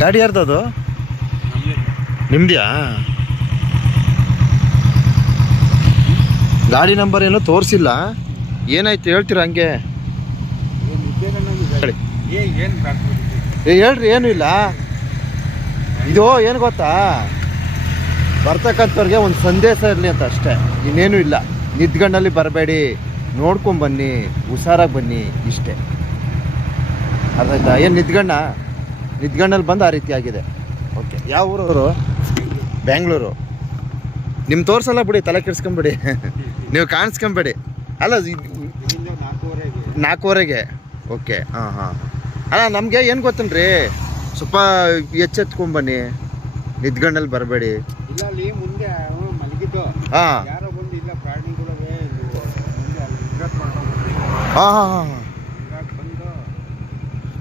ಗಾಡಿ ಯಾರ್ದದು ನಿಮ್ದ್ಯಾ? ಗಾಡಿ ನಂಬರ್ ಏನು ತೋರಿಸಿಲ್ಲ. ಏನಾಯ್ತು ಹೇಳ್ತೀರ ಹಂಗೆ? ಹೇಳ್ರಿ, ಏನು ಇಲ್ಲ. ಇದು ಏನು ಗೊತ್ತಾ? ಬರ್ತಕ್ಕಂಥವ್ರಿಗೆ ಒಂದು ಸಂದೇಶ ಇರಲಿ ಅಂತ ಅಷ್ಟೇ. ಇನ್ನೇನು ಇಲ್ಲ. ನಿದ್ಗಣ್ಣಲ್ಲಿ ಬರಬೇಡಿ. ನೋಡ್ಕೊಂಬನ್ನಿ ಹುಷಾರಾಗಿ ಬನ್ನಿ ಇಷ್ಟೇ. ಅರ್ಥ ಏನು ನಿದ್ಗಣ್ಣ? ನಿದ್ಗಣ್ಣಲ್ಲಿ ಬಂದು ಆ ರೀತಿ ಆಗಿದೆ. ಓಕೆ. ಯಾವ ಊರವರು? ಬ್ಯಾಂಗ್ಳೂರು ನಿಮ್ಮ ತೋರಿಸಲ್ಲ ಬಿಡಿ ತಲೆ ಕೆಡ್ಸ್ಕೊಂಬಿಡಿ. ನೀವು ಕಾಣಿಸ್ಕೊಂಬೇಡಿ. ಅಲ್ಲ ನಾಲ್ಕೂವರೆಗೆ. ಓಕೆ ಹಾಂ ಹಾಂ. ಅಲ್ಲ ನಮಗೆ ಏನು ಗೊತ್ತನ್ರಿ ಸ್ವಲ್ಪ ಎಚ್ಚೆತ್ಕೊಂಬನ್ನಿ ನಿದ್ಗಣ್ಣಲ್ಲಿ ಬರಬೇಡಿ. ಹಾಂ. ಹಾಂ ಹಾಂ ಹಾಂ.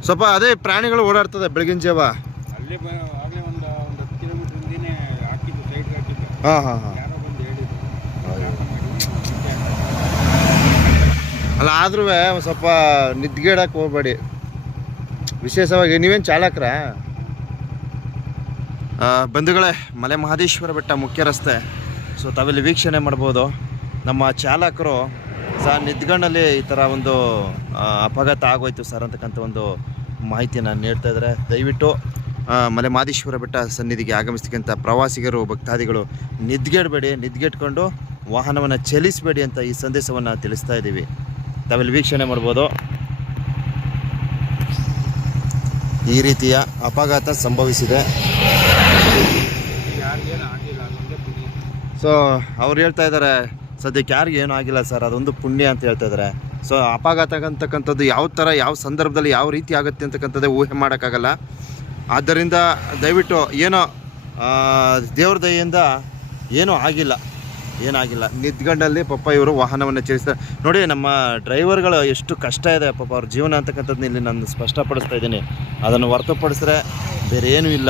ಸ್ವಲ್ಪ ಅದೇ ಪ್ರಾಣಿಗಳು ಓಡಾಡ್ತದೆ ಬೆಳಗಿನ ಜಾವ. ಅಲ್ಲೇ ಬ ಆಗಲೇ ಒಂದು ಒಂದು ಹತ್ತು ಕಿಲೋಮೀಟ್ರ್ ಹಿಂದಿನೇ ಹಾಕಿದ್ದು ಸೈಡ್ಗೆ ಹಾಕಿದ್ದು. ಹಾಂ ಹಾಂ ಹಾಂ. ಯಾರೋ ಬಂದು ಹೇಳಿದ್ರು. ಅಲ್ಲ ಆದ್ರೂ ಸ್ವಲ್ಪ ನಿದ್ಗೇಡಕ್ಕೆ ಹೋಗ್ಬೇಡಿ. ವಿಶೇಷವಾಗಿ ನೀವೇನು ಚಾಲಕ್ರ? ಬಂಧುಗಳೇ ಮಲೆ ಮಹದೇಶ್ವರ ಬೆಟ್ಟ ಮುಖ್ಯ ರಸ್ತೆ. ಸೊ ತಾವಿಲ್ಲಿ ವೀಕ್ಷಣೆ ಮಾಡ್ಬೋದು. ನಮ್ಮ ಚಾಲಕರು ಸಹ ನಿದ್ಗಣ್ಣಲ್ಲಿ ಈ ಥರ ಒಂದು ಅಪಘಾತ ಆಗೋಯ್ತು ಸರ್ ಅಂತಕ್ಕಂಥ ಒಂದು ಮಾಹಿತಿಯನ್ನು ನೀಡ್ತಾ ಇದ್ದಾರೆ. ದಯವಿಟ್ಟು ಮಲೆ ಮಾದೇಶ್ವರ ಬೆಟ್ಟ ಸನ್ನಿಧಿಗೆ ಆಗಮಿಸ್ತಕ್ಕಂಥ ಪ್ರವಾಸಿಗರು, ಭಕ್ತಾದಿಗಳು ನಿದ್ಗೆಡಬೇಡಿ ನಿದ್ಗೆಟ್ಕೊಂಡು ವಾಹನವನ್ನು ಚಲಿಸಬೇಡಿ ಅಂತ ಈ ಸಂದೇಶವನ್ನು ತಿಳಿಸ್ತಾ ಇದ್ದೀವಿ. ತಾವೆಲ್ಲಿ ವೀಕ್ಷಣೆ ಮಾಡ್ಬೋದು. ಈ ರೀತಿಯ ಅಪಘಾತ ಸಂಭವಿಸಿದೆ. ಯಾರಿಗೇನು ಸೊ ಅವ್ರು ಹೇಳ್ತಾ ಇದ್ದಾರೆ, ಸದ್ಯಕ್ಕೆ ಯಾರಿಗೆ ಏನೂ ಆಗಿಲ್ಲ ಸರ್, ಅದೊಂದು ಪುಣ್ಯ ಅಂತ ಹೇಳ್ತಾ ಇದ್ದಾರೆ. ಸೊ ಅಪಘಾತ ಅಂತಕ್ಕಂಥದ್ದು ಯಾವ ಥರ, ಯಾವ ಸಂದರ್ಭದಲ್ಲಿ ಯಾವ ರೀತಿ ಆಗುತ್ತೆ ಅಂತಕ್ಕಂಥದ್ದೇ ಊಹೆ ಮಾಡೋಕ್ಕಾಗಲ್ಲ. ಆದ್ದರಿಂದ ದಯವಿಟ್ಟು ಏನೋ ದೇವ್ರ ದಯೆಯಿಂದ ಏನೂ ಆಗಿಲ್ಲ. ಏನಾಗಿಲ್ಲ. ನಿದ್ಗಂಡಲ್ಲಿ ಪಾಪ ಇವರು ವಾಹನವನ್ನು ಚಲಿಸ್ತಾರೆ ನೋಡಿ ನಮ್ಮ ಡ್ರೈವರ್ಗಳು ಎಷ್ಟು ಕಷ್ಟ ಇದೆ ಪಾಪ ಅವ್ರ ಜೀವನ ಅಂತಕ್ಕಂಥದ್ದು ಇಲ್ಲಿ ನಾನು ಸ್ಪಷ್ಟಪಡಿಸ್ತಾ ಇದ್ದೀನಿ. ಅದನ್ನು ಹೊರತುಪಡಿಸಿದ್ರೆ ಬೇರೆ ಏನೂ ಇಲ್ಲ.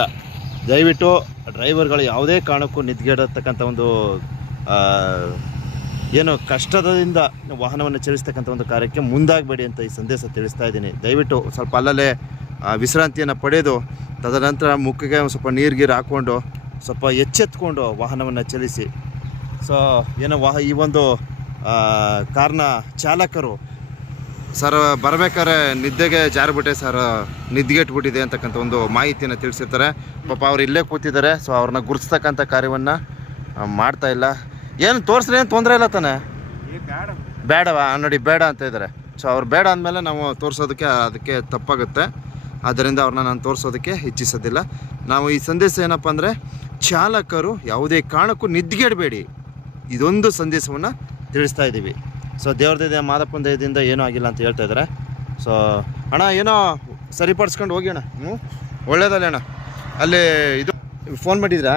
ದಯವಿಟ್ಟು ಡ್ರೈವರ್ಗಳು ಯಾವುದೇ ಕಾರಣಕ್ಕೂ ನಿದ್ಗೆಡತಕ್ಕಂಥ ಒಂದು ಏನು ಕಷ್ಟದಿಂದ ವಾಹನವನ್ನು ಚಲಿಸ್ತಕ್ಕಂಥ ಒಂದು ಕಾರ್ಯಕ್ಕೆ ಮುಂದಾಗಬೇಡಿ ಅಂತ ಈ ಸಂದೇಶ ತಿಳಿಸ್ತಾ ಇದ್ದೀನಿ. ದಯವಿಟ್ಟು ಸ್ವಲ್ಪ ಅಲ್ಲಲ್ಲೇ ವಿಶ್ರಾಂತಿಯನ್ನು ಪಡೆದು, ತದನಂತರ ಮುಖಕ್ಕೆ ಸ್ವಲ್ಪ ನೀರು ಗೀರು ಹಾಕ್ಕೊಂಡು ಸ್ವಲ್ಪ ಎಚ್ಚೆತ್ಕೊಂಡು ವಾಹನವನ್ನು ಚಲಿಸಿ. ಸೊ ಏನೋ ವಾಹ, ಈ ಒಂದು ಕಾರ್ನ ಚಾಲಕರು ಸರ್ ಬರಬೇಕಾದ್ರೆ ನಿದ್ದೆಗೆ ಜಾರಿಬಿಟ್ಟೆ ಸರ್, ನಿದ್ದೆಗೆಟ್ಬಿಟ್ಟಿದೆ ಅಂತಕ್ಕಂಥ ಒಂದು ಮಾಹಿತಿಯನ್ನು ತಿಳಿಸಿರ್ತಾರೆ. ಪಾಪ ಅವ್ರು ಇಲ್ಲೇ ಕೂತಿದ್ದಾರೆ ಸೊ ಅವ್ರನ್ನ ಗುರುತಿಸ್ತಕ್ಕಂಥ ಕಾರ್ಯವನ್ನು ಮಾಡ್ತಾ ಇಲ್ಲ. ಏನು ತೋರಿಸ್ರಿ ಏನು ತೊಂದರೆ ಇಲ್ಲ ತಾನೆ? ಬೇಡವಾ? ನೋಡಿ ಬೇಡ ಅಂತ ಇದ್ದಾರೆ. ಸೊ ಅವ್ರು ಬೇಡ ಅಂದಮೇಲೆ ನಾವು ತೋರಿಸೋದಕ್ಕೆ ಅದಕ್ಕೆ ತಪ್ಪಾಗುತ್ತೆ. ಆದ್ದರಿಂದ ಅವ್ರನ್ನ ನಾನು ತೋರಿಸೋದಕ್ಕೆ ಇಚ್ಛಿಸೋದಿಲ್ಲ. ನಾವು ಈ ಸಂದೇಶ ಏನಪ್ಪ ಅಂದರೆ ಚಾಲಕರು ಯಾವುದೇ ಕಾರಣಕ್ಕೂ ನಿದ್ಗೆಡಬೇಡಿ ಇದೊಂದು ಸಂದೇಶವನ್ನು ತಿಳಿಸ್ತಾ ಇದ್ದೀವಿ. ಸೊ ದೇವ್ರ ದಯ ಮಾದಪ್ಪನ ದಯದಿಂದ ಏನೂ ಆಗಿಲ್ಲ ಅಂತ ಹೇಳ್ತಾ ಇದ್ದಾರೆ. ಸೊ ಅಣ್ಣ ಏನೋ ಸರಿಪಡಿಸ್ಕೊಂಡು ಹೋಗಿ ಅಣ್ಣ. ಹ್ಞೂ ಒಳ್ಳೇದಲ್ಲ ಅಣ್ಣ. ಅಲ್ಲಿ ಇದು ಫೋನ್ ಮಾಡಿದ್ರಾ?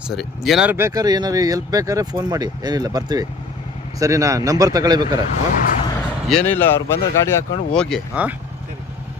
ಸರಿ. ಏನಾರು ಬೇಕಾದ್ರೆ ಏನಾರು ಎಲ್ಪ್ ಬೇಕಾದ್ರೆ ಫೋನ್ ಮಾಡಿ. ಏನಿಲ್ಲ, ಬರ್ತೀವಿ. ಸರಿ, ನಾ ನಂಬರ್ ತಗೊಳ್ಬೇಕಾರೆ ಹಾಂ? ಏನಿಲ್ಲ, ಅವ್ರು ಬಂದರೆ ಗಾಡಿ ಹಾಕ್ಕೊಂಡು ಹೋಗಿ, ಹಾಂ?